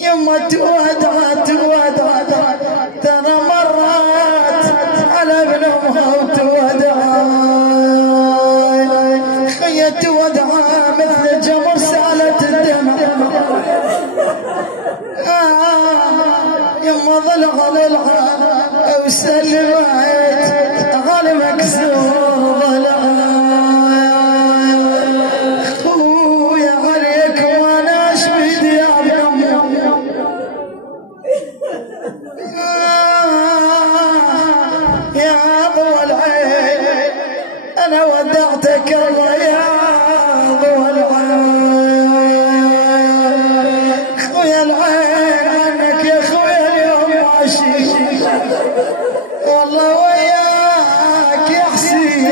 يما تودع ترى مرات على ابن امها وتودع خيا تودع مثل جمر سالت الدمع يما ضلع للعا وسلمت على مكسور ضلع أنا ودعتك الله يا ضوى العين خويا العين عنك يا خويا اليوم عشيش والله وياك يا حسين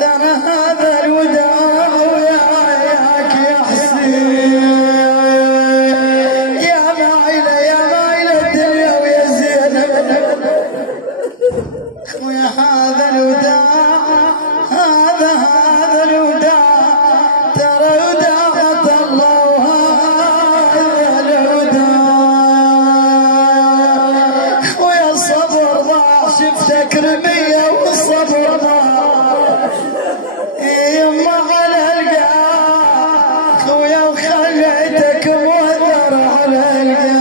ترى هذا الوداع وياك يا حسين يا مايلة الدنيا ويا زينب خويا هذا الوداع هذا الوداع ترى وداعة الله وهذا الوداع ويا الصبر ضاع شفتك رمية والصبر ضاع يما على القاع خويا وخليتك موثر على القاع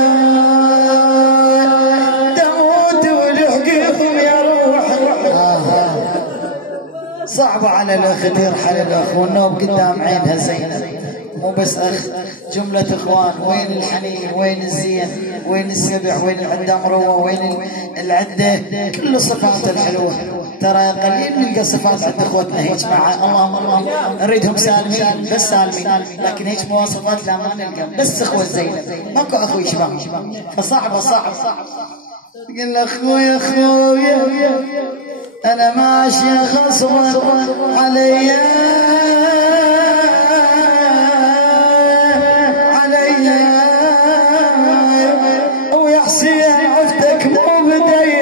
تموت ولحقهم يا روحي صعبة على الأخ يرحل الأخ والنوب قدام عينها زينب مو بس أخ جملة إخوان وين الحنين وين الزين وين السبع وين العدة مروة وين العدة كل صفات الحلوة ترى قليل نلقى صفات عند إخوتنا هيك مع اللهم نريدهم سالمين بس سالمين لكن هيك مواصفات لا ما نلقى بس إخوة زينب ماكو أخو يشبههم فصعبة صعب قل أخويا أنا ماشي غصبا علي ويا حسين عفتك مو بدي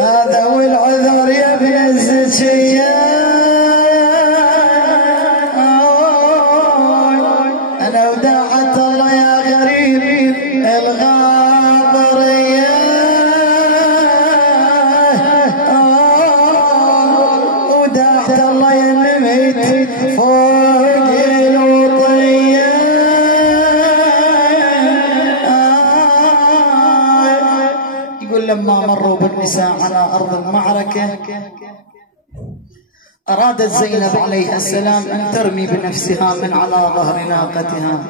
هذا والعذر يا ابن الزكية أنا وداعة الله يا غريب الغاضرية الله ينميت فوق الوطية يقول لما مروا بالنساء على أرض المعركة أرادت زينب عليها السلام أن ترمي بنفسها من على ظهر ناقتها.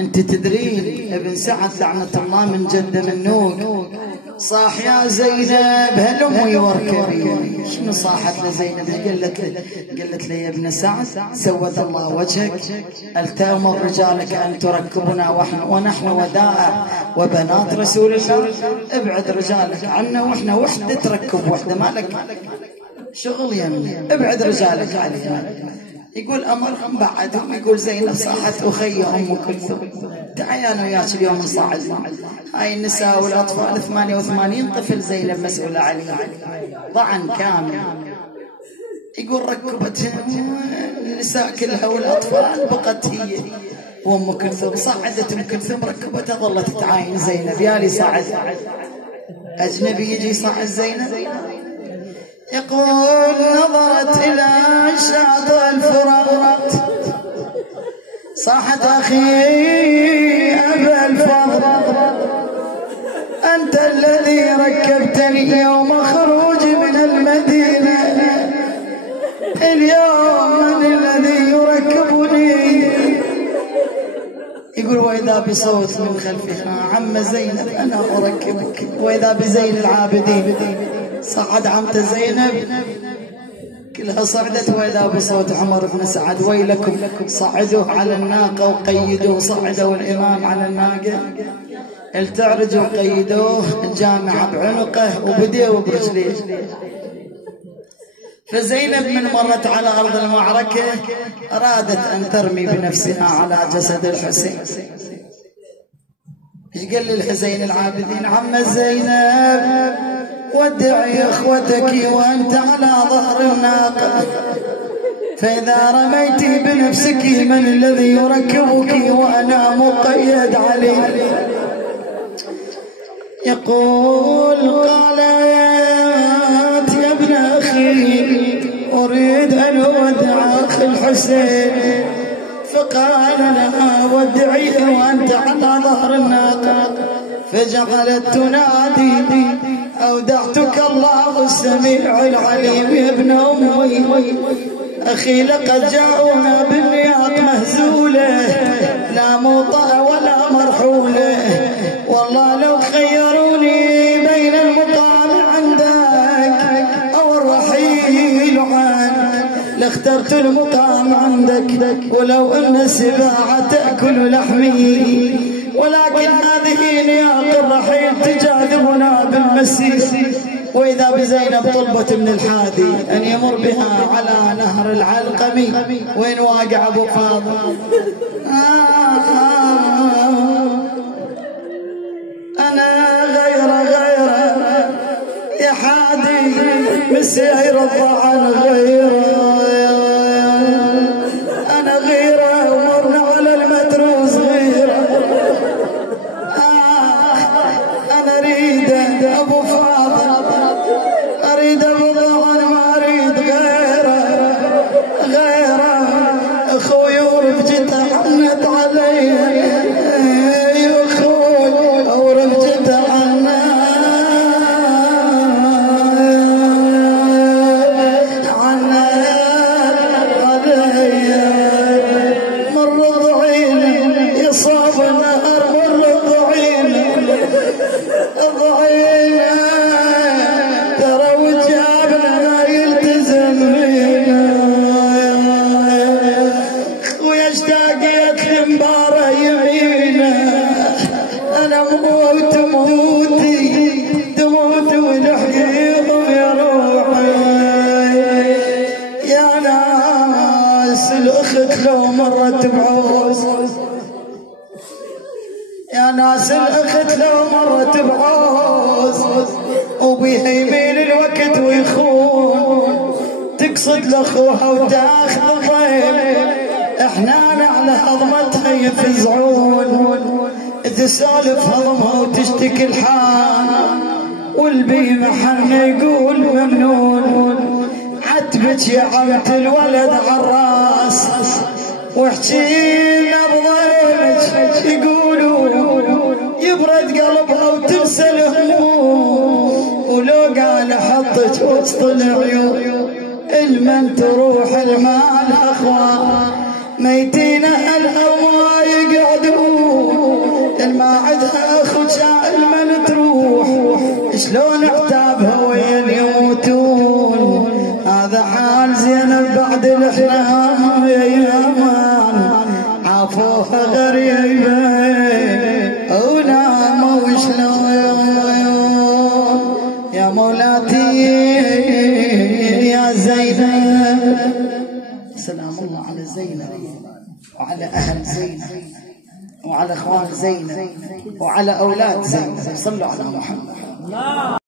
أنت تدرين ابن سعد لعنة الله من جد منوق صاح يا زينب هلمي واركبي. شنو صاحت لزينب؟ قالت لي يا ابن سعد سود الله وجهك التأمر رجالك أن تركبنا ونحن ودائع وبنات رسول الله. ابعد رجالك عنا واحنا وحده تركب وحده مالك شغل يمني. ابعد رجالك علينا. يقول أمرهم بعدهم. يقول زينب صاحت أخي أم كلثوم تعالي أنا وياك اليوم نصعد. هاي النساء والأطفال 88 طفل زينب مسؤولة عليهم ضعن كامل. يقول ركبتهم النساء كلها والأطفال بقت هي وأم كلثوم. صعدت أم كلثوم ركبتها ظلت تعاين زينب. يا لي صعد أجنبي يجي صعد زينب. يقول نظرت إلى شاطئ الفرات صاحت أخي أبا الفضل أنت الذي ركبتني يوم خروجي من المدينة. اليوم من الذي يركبني؟ يقول وإذا بصوت من خلفها عم زينب أنا أركبك. وإذا بزين العابدين صعد عمته زينب كلها صعدت، وإذا بصوت عمر بن سعد ويلكم صعدوه على الناقة وقيدوه. صعدوا الإمام على الناقة التعرج وقيدوه الجامعة بعنقه وبديه وبرجليه. فزينب من مرت على أرض المعركة أرادت أن ترمي بنفسها على جسد الحسين. ايش قال للحسين العابدين؟ عم زينب ودعي اخوتك وانت على ظهر الناقه، فاذا رميتي بنفسك من الذي يركبك وانا مقيد عليه؟ يقول قالت يا ابن اخي اريد ان اودع اخي الحسين، فقال لها ودعيه وانت على ظهر الناقه، فجعلت تنادي اودعتك الله السميع العليم يا ابن امي. اخي لقد جاءونا بالنياط مهزوله لا موطأ ولا مرحوله، والله لو خيروني بين المقام عندك او الرحيل عنك لاخترت المقام عندك، ولو ان السباع تأكل لحمي، ولكن هذه نياق الرحيل تجاذبنا بالمسيس. وإذا بزينب طلبت من الحادي أن يمر بها على نهر العلقمي وين واقع أبو فاضل. أنا غير يا حادي مسير الضعن غير، أنا غيره ومرنا على المتروس غيره، أنا أريد أبو فاضل أريد أبو ضعن ما أريد غيره أخوي ورفجته حنت علي، أخوي ورفجته يا ناس الأخت لو مرت بعوز وبيها يميل الوقت ويخون، تقصد لأخوها وتاخذ ضيم، احنا على هضمتها يفزعون، تسالف هضمها وتشتكي الحال، والبي محن يقول ممنون، عتبك يا عمت الولد عالراس، واحكينا بضيمك يقولوا يبرد قلبها وتنسى الهموم، ولو قال حطك وسط العيون المن تروح المال اخوان، ميتين اهلها وما يقعدون، الما عدها اخو المن تروح، شلون عتابها وين يموتون، هذا حال زينب بعد الاحلام يا يمان، عافوها غريبه وناموا شلون يا مولاتي يا زينب. سلام الله على زينب وعلى اهل زينب وعلى اخوان زينب وعلى اولاد زينب، صلوا على محمد.